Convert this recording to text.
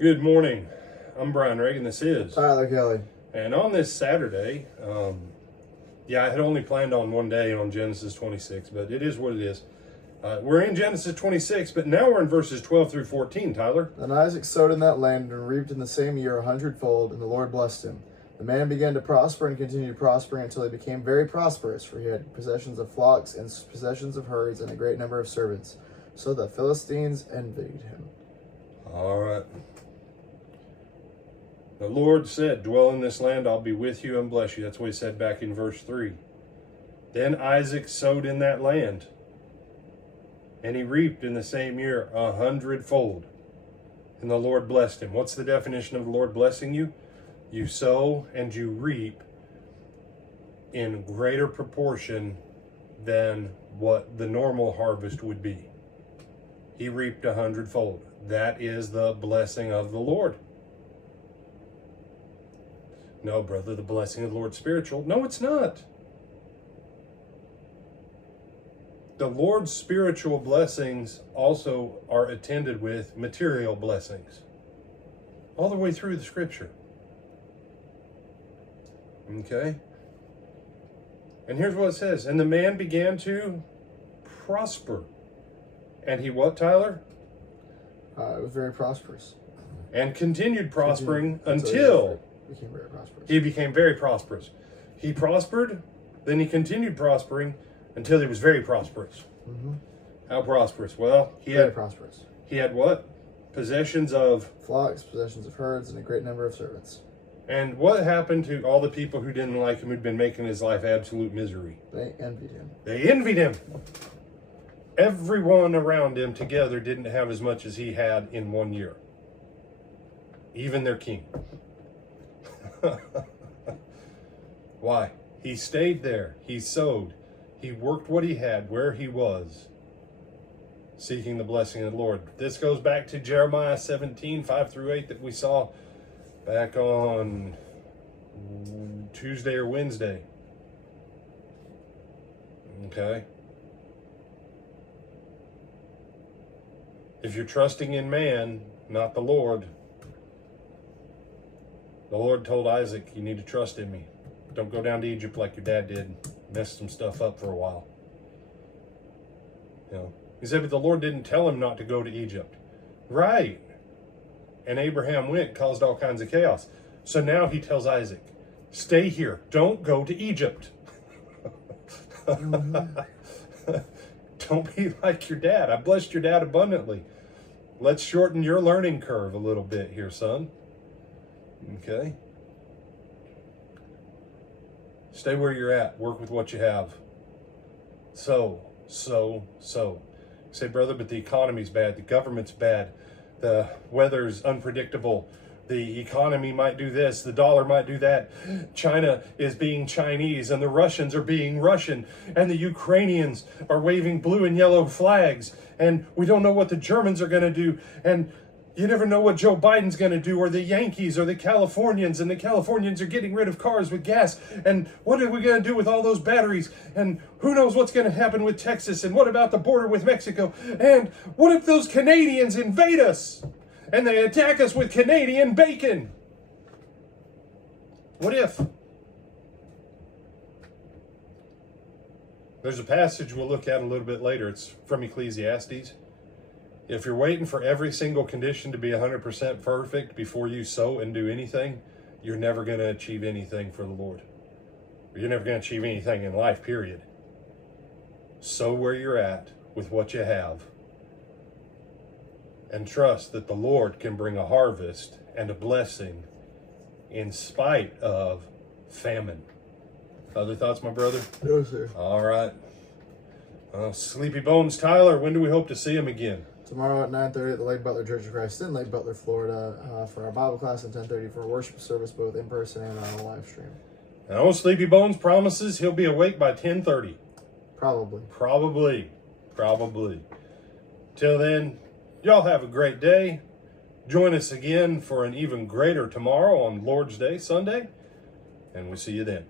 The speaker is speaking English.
Good morning. I'm Brian Reagan. This is Tyler Kelly. And on this Saturday, I had only planned on one day on Genesis 26, but it is what it is. We're in Genesis 26, but now we're in verses 12 through 14, Tyler. And Isaac sowed in that land and reaped in the same year 100-fold, and the Lord blessed him. The man began to prosper and continued prospering until he became very prosperous, for he had possessions of flocks and possessions of herds and a great number of servants. So the Philistines envied him. All right. The Lord said, dwell in this land, I'll be with you and bless you. That's what he said back in verse 3. Then Isaac sowed in that land, and he reaped in the same year 100-fold. And the Lord blessed him. What's the definition of the Lord blessing you? You sow and you reap in greater proportion than what the normal harvest would be. He reaped 100-fold. That is the blessing of the Lord. No, brother, the blessing of the Lord is spiritual. No, it's not. The Lord's spiritual blessings also are attended with material blessings. All the way through the scripture. Okay? And here's what it says. And the man began to prosper. And he what, Tyler? It was very prosperous. And continued prospering until became very prosperous. He became very prosperous. He prospered, then he continued prospering until he was very prosperous. Mm-hmm. How prosperous? Well, very prosperous. He had what? Possessions of flocks, possessions of herds, and a great number of servants. And what happened to all the people who didn't like him, who'd been making his life absolute misery? They envied him. They envied him. Everyone around him together didn't have as much as he had in 1 year. Even their king. Why? He stayed there. He sowed. He worked what he had where he was, seeking the blessing of the Lord. This goes back to Jeremiah 17, 5 through 8 that we saw back on Tuesday or Wednesday. Okay? If you're trusting in man, not the Lord, the Lord told Isaac, you need to trust in me. Don't go down to Egypt like your dad did. Mess some stuff up for a while. You know, he said, but the Lord didn't tell him not to go to Egypt. Right. And Abraham went, caused all kinds of chaos. So now he tells Isaac, stay here. Don't go to Egypt. Don't be like your dad. I blessed your dad abundantly. Let's shorten your learning curve a little bit here, son. Okay? Stay where you're at. Work with what you have. So. Say, brother, but the economy's bad. The government's bad. The weather's unpredictable. The economy might do this. The dollar might do that. China is being Chinese, and the Russians are being Russian, and the Ukrainians are waving blue and yellow flags, and we don't know what the Germans are going to do, and you never know what Joe Biden's going to do, or the Yankees, or the Californians, and the Californians are getting rid of cars with gas, and what are we going to do with all those batteries, and who knows what's going to happen with Texas, and what about the border with Mexico, and what if those Canadians invade us? And they attack us with Canadian bacon. What if? There's a passage we'll look at a little bit later. It's from Ecclesiastes. If you're waiting for every single condition to be 100% perfect before you sow and do anything, you're never going to achieve anything for the Lord. You're never going to achieve anything in life, period. Sow where you're at with what you have. And trust that the Lord can bring a harvest and a blessing in spite of famine. Other thoughts, my brother? No, sir. All right. Sleepy Bones Tyler, when do we hope to see him again? Tomorrow at 9:30 at the Lake Butler Church of Christ in Lake Butler, Florida, for our Bible class, and 10:30 for a worship service, both in person and on a live stream. And old Sleepy Bones promises he'll be awake by 10:30. Probably. Till then, y'all have a great day. Join us again for an even greater tomorrow on Lord's Day, Sunday, and we'll see you then.